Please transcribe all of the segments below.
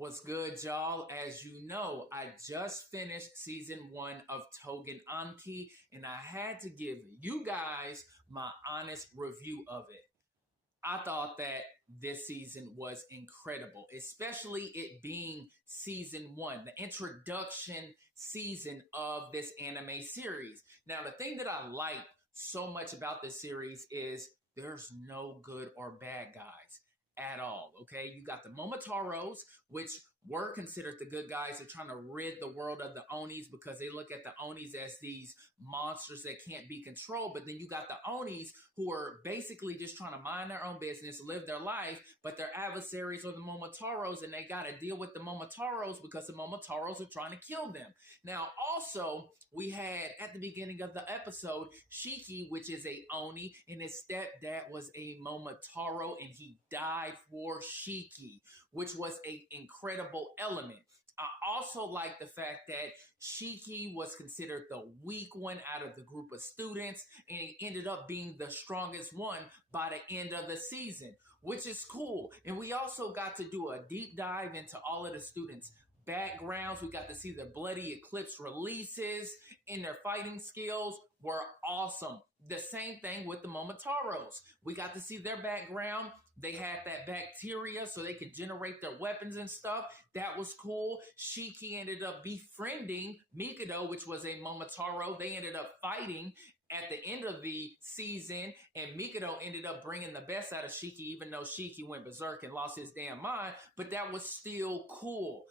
What's good, y'all? As you know, I just finished season 1 of Tougen Anki, and I had to give you guys my honest review of it. I thought that this season was incredible, especially it being season 1, the introduction season of this anime series. Now, the thing that I like so much about this series is there's no good or bad guys at all. Okay, you got the Momotaros, which were considered the good guys. They're trying to rid the world of the Onis because they look at the Onis as these monsters that can't be controlled. But then you got the Onis who are basically just trying to mind their own business, live their life, but their adversaries are the Momotaros, and they got to deal with the Momotaros because the Momotaros are trying to kill them. Now, also, we had at the beginning of the episode Shiki, which is a Oni, and his stepdad was a Momotaro, and he died for Shiki, which was an incredible element. I also like the fact that Shiki was considered the weak one out of the group of students, and he ended up being the strongest one by the end of the season, which is cool. And we also got to do a deep dive into all of the students' backgrounds. We got to see the Bloody Eclipse releases, and their fighting skills were awesome. The same thing with the Momotaros. We got to see their background. They had that bacteria so they could generate their weapons and stuff. That was cool. Shiki ended up befriending Mikado, which was a Momotaro. They ended up fighting at the end of the season, and Mikado ended up bringing the best out of Shiki, even though Shiki went berserk and lost his damn mind, but that was still cool.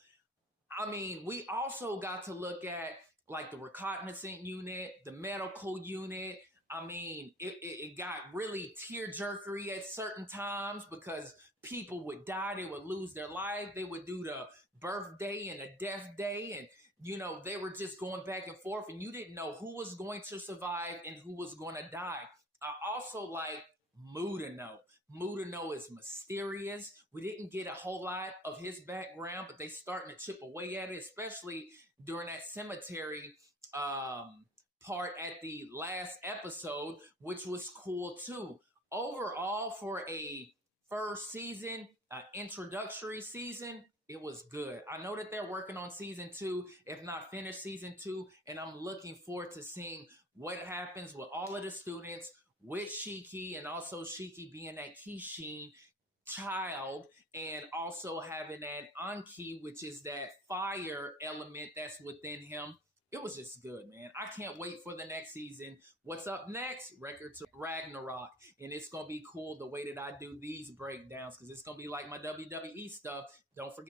I mean, we also got to look at like the reconnaissance unit, the medical unit. I mean, it got really tear-jerkery at certain times because people would die. They would lose their life. They would do the birthday and the death day. And, you know, they were just going back and forth. And you didn't know who was going to survive and who was going to die. I also like Mudano. Mudano is mysterious. We didn't get a whole lot of his background, but they starting to chip away at it, especially during that cemetery part at the last episode, which was cool too. Overall, for a first season, introductory season, it was good. I know that they're working on season 2, if not finished season 2, and I'm looking forward to seeing what happens with all of the students, with Shiki, and also Shiki being that Kishin child, and also having that Anki, which is that fire element that's within him. It was just good, man. I can't wait for the next season. What's up next? Record to Ragnarok. And it's going to be cool the way that I do these breakdowns because it's going to be like my WWE stuff. Don't forget.